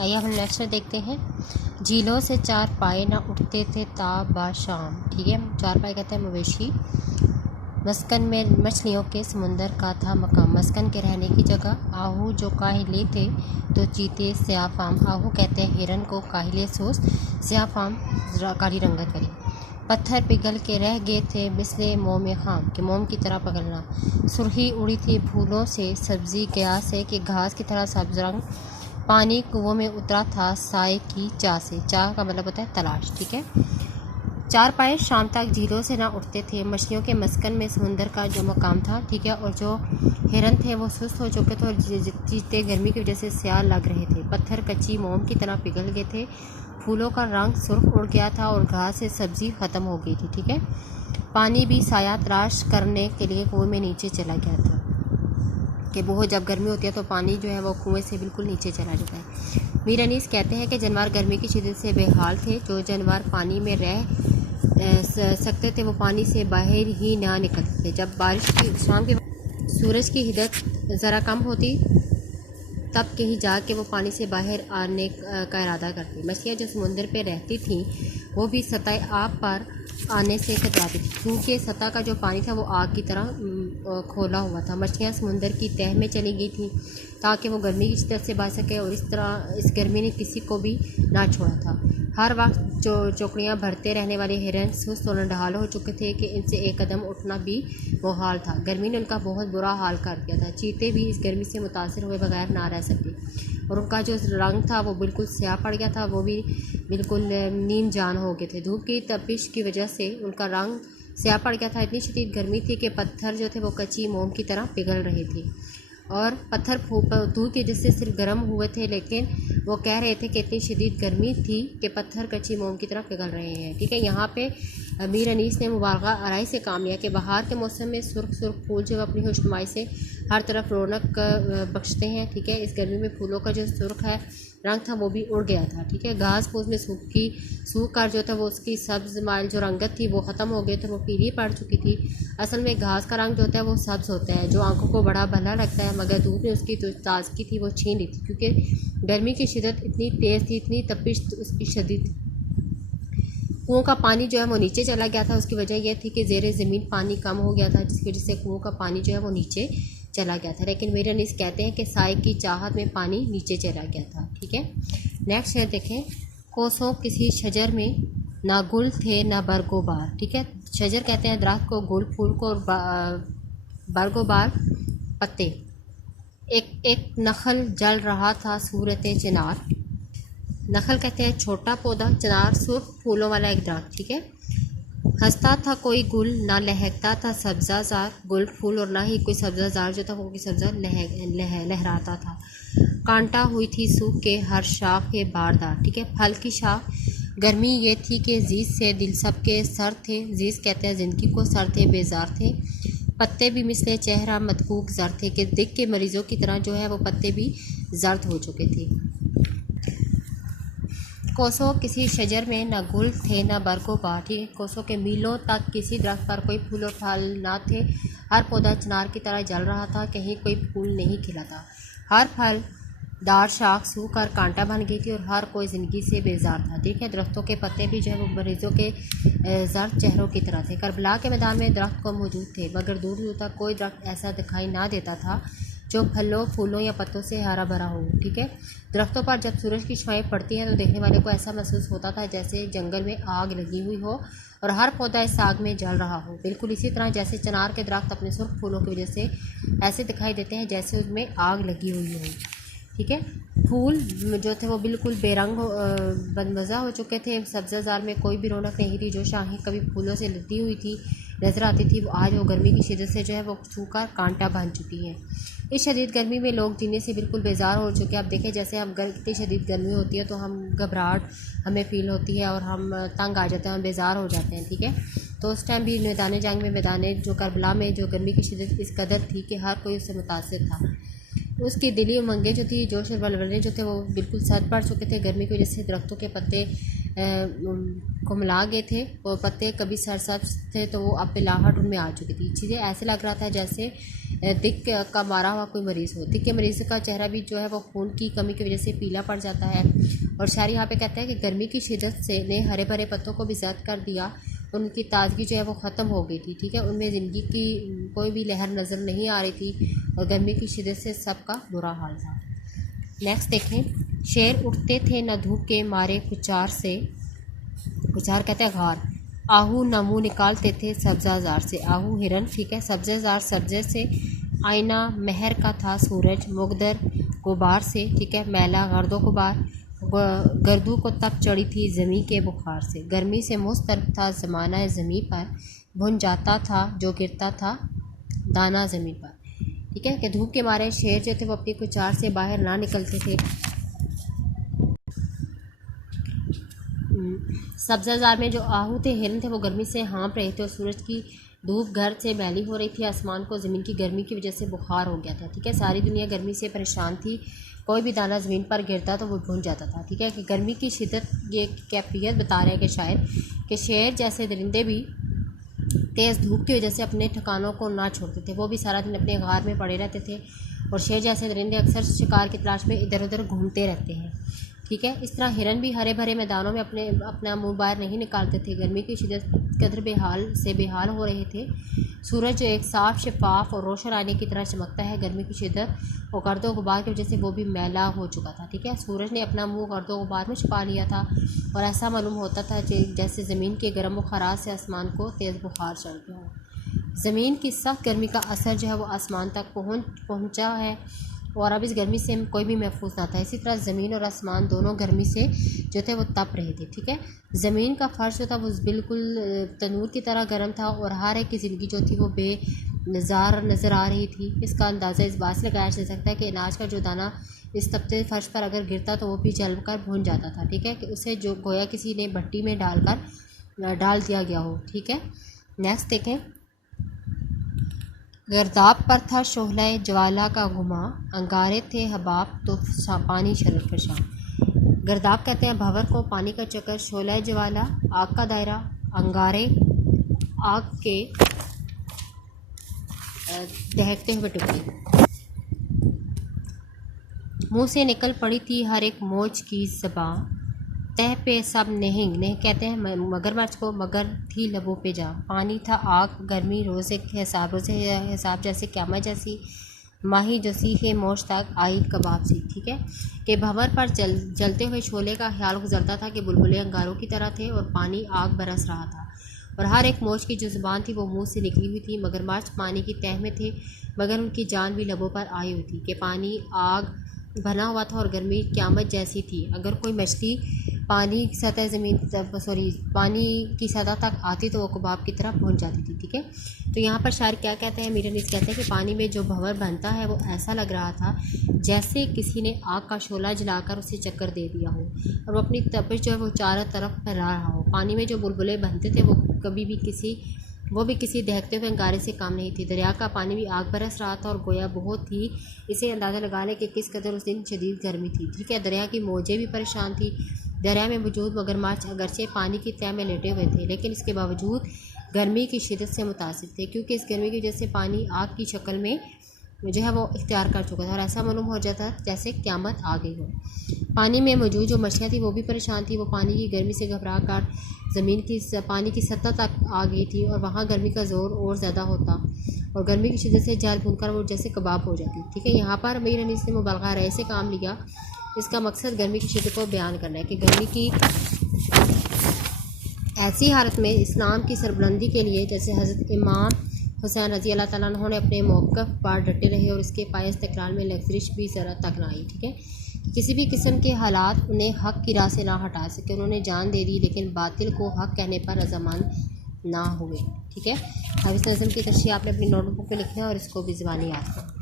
आइए हम नेक्स्ट देखते हैं। झीलों से चार पाए ना उठते थे ताबा शाम। ठीक है, चार पाए कहते हैं मवेशी। मस्कन में मछलियों के समुंदर का था मकाम। मस्कन के रहने की जगह। आहू जो काहिले थे तो चीते स्याफाम। आहू कहते हैं हिरन को, काहिले सोस, स्याफाम काली रंगत वाली। पत्थर पिघल के रह गए थे मिसले मोम खाम, के मोम की तरह पगलना। सुर्खी उड़ी थी फूलों से, सब्जी क्यास है कि घास की तरह सब्ज रंग। पानी कुओं में उतरा था साए की चाह से। चाह का मतलब होता है तलाश। ठीक है, चार पाए शाम तक झीलों से ना उठते थे। मछलियों के मस्कन में समुंदर का जो मकाम था। ठीक है, और जो हिरन थे वो सुस्त हो चुके थे और चीते गर्मी की वजह से स्याह लग रहे थे। पत्थर कच्ची मोम की तरह पिघल गए थे। फूलों का रंग सुर्ख उड़ गया था और घास से सब्जी खत्म हो गई थी। ठीक है, पानी भी साया तराश करने के लिए कुएं में नीचे चला गया था। कि बहुत जब गर्मी होती है तो पानी जो है वो कुएं से बिल्कुल नीचे चला जाता है। मीर अनीस कहते हैं कि जानवर गर्मी की शिद्दत से बेहाल थे। जो जानवर पानी में रह सकते थे वो पानी से बाहर ही ना निकलते थे। जब बारिश की शाम के सूरज की हिद्दत ज़रा कम होती तब कहीं जाके वो पानी से बाहर आने का इरादा करती। मछलियाँ जो समुंदर पे रहती थीं वो भी सतह आग पर आने से कतराती थी, क्योंकि सतह का जो पानी था वो आग की तरह खोला हुआ था। मछलियाँ समुंदर की तह में चली गई थीं ताकि वो गर्मी की शिद्दत से बच सके, और इस तरह इस गर्मी ने किसी को भी ना छोड़ा था। हर वक्त जो चौकड़ियाँ भरते रहने वाले हिरन सुस्त और नढाल हो चुके थे कि इनसे एक कदम उठना भी मुहाल था। गर्मी ने उनका बहुत बुरा हाल कर दिया था। चीते भी इस गर्मी से मुतासिर हुए बगैर ना रह सके, और उनका जो रंग था वो बिल्कुल स्याह पड़ गया था। वो भी बिल्कुल नीम जान हो गए थे। धूप की तपिश की वजह से उनका रंग स्याह पड़ गया था। इतनी शदीद गर्मी थी कि पत्थर जो थे वो कच्ची मोम की तरह पिघल रहे थे, और पत्थर धूप की वजह से सिर्फ गर्म हुए थे, लेकिन वो कह रहे थे कि इतनी शदीद गर्मी थी कि पत्थर कच्ची मोम की तरह पिघल रहे हैं। ठीक है, यहाँ पे मीर अनीस ने मुबालगा आराई से काम लिया कि बहार के मौसम में सुर्ख सुर्ख फूल जो अपनी खुशनुमाई से हर तरफ रौनक बख्शते हैं। ठीक है, इस गर्मी में फूलों का जो सुर्ख है रंग था वो भी उड़ गया था। ठीक है, घास फूस में सूख कर जो था वो उसकी सब्ज माइल जो रंगत थी वो ख़त्म हो गई थी, वो पीली पड़ चुकी थी। असल में घास का रंग जो होता है वो सब्ज होता है, जो आंखों को बड़ा भला लगता है, मगर धूप ने उसकी जो ताजगी थी वो छीन ली थी, क्योंकि गर्मी की शिद्दत इतनी तेज़ थी, इतनी तपिश उसकी शदीद थी। कुओं का पानी जो है वो नीचे चला गया था। उसकी वजह यह थी कि ज़ेरे ज़मीन पानी कम हो गया था, जिसकी वजह से कुओं का पानी जो है वो नीचे चला गया था। लेकिन मीर अनीस कहते हैं कि साए की चाहत में पानी नीचे चला गया था। ठीक है, नेक्स्ट है देखें। कोसों किसी शजर में ना गुल थे ना बरगोबार। ठीक है, शजर कहते हैं दरख्त को, गुल फूल को, और बरगोबार पत्ते। एक एक नखल जल रहा था सूरत चिनार। नखल कहते हैं छोटा पौधा, चिनार सुर्ख फूलों वाला एक दरख्त। ठीक है, हंसता था कोई गुल, ना लहकता था सब्जाजार गुल फूल, और ना ही कोई सब्जाजार जो था वो कोई सब्जा लहराता था। कांटा हुई थी सूख के हर शाख के बारदार। ठीक है, फल की शाख। गर्मी ये थी कि जीज से दिल सब के सर थे। जीज कहते हैं जिंदगी को, सर थे बेजार थे। पत्ते भी मिसले चेहरा मदकूक जर थे, कि दिख के मरीजों की तरह जो है वो पत्ते भी जर्द हो चुके थे। कोसों किसी शजर में न गुल थे न बरगोबार। ठीक है, कोसों के मीलों तक किसी दरख्त पर कोई फूल और फल ना थे। हर पौधा चिनार की तरह जल रहा था, कहीं कोई फूल नहीं खिला था। हर फल दार शाख सूख कर कांटा बन गई थी, और हर कोई ज़िंदगी से बेजार था। ठीक है, दरख्तों के पत्ते भी जो है वो मरीजों के जर्द चेहरों की तरह थे। करबला के मैदान में दरख्त को मौजूद थे, मगर दूर दूर तक कोई दरख्त ऐसा दिखाई ना देता था जो फलों फूलों या पत्तों से हरा भरा हो। ठीक है, दरख्तों पर जब सूरज की छाएं पड़ती हैं तो देखने वाले को ऐसा महसूस होता था जैसे जंगल में आग लगी हुई हो और हर पौधा इस आग में जल रहा हो। बिल्कुल इसी तरह जैसे चिनार के दरख्त अपने सुर्ख फूलों की वजह से ऐसे दिखाई देते हैं जैसे उसमें आग लगी हुई हो। ठीक है, फूल जो थे वो बिल्कुल बेरंग बदमज़ा हो चुके थे। सब्ज़ाजार में कोई भी रौनक नहीं थी। जो शाखें कभी फूलों से लदी हुई थी नज़र आती थी, वो आज वो गर्मी की शिद्दत से जो है वो सूखकर कांटा बन चुकी हैं। इस शदीद गर्मी में लोग जीने से बिल्कुल बेजार हो चुके हैं। अब देखें, जैसे हम इतनी शदीद गर्मी होती है तो हम घबराहट हमें फ़ील होती है और हम तंग आ जाते हैं, हम बेजार हो जाते हैं। ठीक है, तो उस टाइम भी मैदान जंग में, मैदान जो करबला में जो गर्मी की शिद्दत इस कदर थी कि हर कोई उससे मुतासिर था। उसकी दिली उमंगें जो थी, जोश और वलवले जो थे वो बिल्कुल सद पड़ चुके थे। गर्मी की वजह से दरख्तों के पत्ते को मिला गए थे और पत्ते कभी सरसब्ज थे तो वो अब पिलाहट उनमें आ चुकी थी। चीज़ें ऐसे लग रहा था जैसे दिक का मारा हुआ कोई मरीज़ हो। दिक के मरीज़ का चेहरा भी जो है वो खून की कमी की वजह से पीला पड़ जाता है। और शायर यहाँ पे कहता है कि गर्मी की शिद्दत से ने हरे भरे पत्तों को भी जर्द कर दिया, उनकी ताजगी जो है वो ख़त्म हो गई थी। ठीक है, उनमें ज़िंदगी की कोई भी लहर नज़र नहीं आ रही थी और गर्मी की शिद्दत से सबका बुरा हाल था। नेक्स्ट देखें, शेर उठते थे न धूप के मारे कुचार से, कुचार कहते हैं घार, आहू न मुँह निकालते थे सब्ज़ाजार से। आहू हिरन, ठीक है, सब्ज़ाजार सब्ज़े से, आईना महर का था सूरज, मुगदर गुबार से, ठीक है, मैला गर्दो गुबार, गर्दू को तप चढ़ी थी ज़मीं के बुखार से। गर्मी से मुस्तरब था ज़माना ज़मीं पर, भुन जाता था जो गिरता था दाना ज़मीं पर। ठीक है, कि धूप के मारे शेर जो थे वो अपनी कुचार से बाहर ना निकलते थे। सब्ज़ाजार में जो आहू थे, हिरन थे, वो गर्मी से हाँप रहे थे और सूरज की धूप घर से मैली हो रही थी। आसमान को ज़मीन की गर्मी की वजह से बुखार हो गया था। ठीक है, सारी दुनिया गर्मी से परेशान थी, कोई भी दाना ज़मीन पर गिरता तो वो भुन जाता था। ठीक है, कि गर्मी की शिद्दत ये कैफियत बता रहे हैं कि शायद कि शेर जैसे दरिंदे भी तेज़ धूप की वजह से अपने ठिकानों को ना छोड़ते थे, वो भी सारा दिन अपने गार में पड़े रहते थे। और शेर जैसे दरिंदे अक्सर शिकार की तलाश में इधर उधर घूमते रहते हैं। ठीक है, इस तरह हिरन भी हरे भरे मैदानों में अपना मुँह बाहर नहीं निकालते थे। गर्मी की शिद्दत कदर बेहाल हो रहे थे। सूरज जो एक साफ शफाफ और रोशन आने की तरह चमकता है, गर्मी की शिद्दत और गर्दो गुबार की वजह से वो भी मैला हो चुका था। ठीक है, सूरज ने अपना मुंह गर्दो गुबार में छुपा लिया था और ऐसा मालूम होता था जैसे ज़मीन के गर्म बुखारात से आसमान को तेज़ बुखार चढ़ गया हो। ज़मीन की सख्त गर्मी का असर जो है वो आसमान तक पहुँचा है और अब इस गर्मी से कोई भी महफूज ना था। इसी तरह ज़मीन और आसमान दोनों गर्मी से जो थे वो तप रहे थे। ठीक है, ज़मीन का फर्श जो था वो बिल्कुल तनूर की तरह गर्म था और हर एक की ज़िंदगी जो थी वो बेनज़ार नज़र आ रही थी। इसका अंदाज़ा इस बात से लगाया जा सकता है कि अनाज का जो दाना इस तपते फर्श पर अगर गिरता तो वो भी जल कर भुन जाता था। ठीक है, कि उसे जो गोया किसी ने भट्टी में डाल दिया गया हो। ठीक है, नेक्स्ट देखें, गर्दाब पर था शोहला ज्वाला का गुमा, अंगारे थे हबाब तो पानी शरर फशा। गर्दाब कहते हैं भंवर को, पानी का चक्कर, शोहला ज्वाला आग का दायरा, अंगारे आग के दहकते हुए टुकड़े। मुंह से निकल पड़ी थी हर एक मौज की ज़बां, तह पे सब नहीं कहते हैं मगरमच्छ को, मगर थी लबों पे जा। पानी था आग, गर्मी रोज़े हिसाब जैसे क़यामत जैसी, माही जो सीखे मोश तक आई कबाब सी। ठीक है, कि भंवर पर जलते हुए शोले का ख्याल गुजरता था कि बुलबुले अंगारों की तरह थे और पानी आग बरस रहा था और हर एक मौज की जो ज़ुबान थी वो मुंह से निकली हुई थी। मगरमच्छ पानी की तह में थे मगर उनकी जान भी लबों पर आई हुई थी। कि पानी आग बना हुआ था और गर्मी क़यामत जैसी थी। अगर कोई मछली पानी की सतह तक आती तो वो कबाब की तरह पहुंच जाती थी। ठीक है, तो यहाँ पर शायर क्या कहते हैं, मीर अनीस कहते हैं कि पानी में जो भंवर बनता है वो ऐसा लग रहा था जैसे किसी ने आग का शोला जलाकर उसे चक्कर दे दिया हो और वो अपनी तपिश जो है वो चारों तरफ फैला रहा हो। पानी में जो बुलबुले बनते थे वो भी किसी दहकते हुए अंगारे से काम नहीं थी। दरिया का पानी भी आग बरस रहा था और गोया बहुत ही इसे अंदाज़ा लगा ले कि किस कदर उस दिन शदीद गर्मी थी। ठीक है, दरिया की मौजें भी परेशान थी। दरिया में मौजूद मगरमच्छ अगरचे पानी की तह में लेटे हुए थे लेकिन इसके बावजूद गर्मी की शिद्दत से मुतासिर थे, क्योंकि इस गर्मी की वजह से पानी आग की शक्ल में जो है वो इख्तियार कर चुका था और ऐसा मालूम हो जाता जैसे क़यामत आ गई हो। पानी में मौजूद जो मछलियाँ थी वो भी परेशान थी। वो पानी की गर्मी से घबरा कर पानी की सतह तक आ गई थी और वहाँ गर्मी का ज़ोर और ज़्यादा होता और गर्मी की शिद्दत से जल भूनकर वो जैसे कबाब हो जाती। ठीक है, यहाँ पर मीर अनीस ने मुबालगा रहे से काम लिया। इसका मकसद गर्मी की शिद्दत को बयान करना है कि गर्मी की ऐसी हालत में इस्लाम की सरबुलंदी के लिए जैसे हज़रत इमाम हुसैन रज़ी अल्लाह ताला अन्हु ने अपने मौक़िफ़ पर डटे रहे और इसके पाए इस्तिक़लाल में लग्ज़रिश भी ज़रा तक ना आई। ठीक है, किसी भी किस्म के हालात उन्हें हक़ की राह से ना हटा सके। उन्होंने जान दे दी लेकिन बातिल को हक़ कहने पर रज़ामंद ना हुए। ठीक है, अब इस नज़म की तशरीह आपने अपनी नोटबुक में लिखना है और इसको भी ज़बानी याद करना।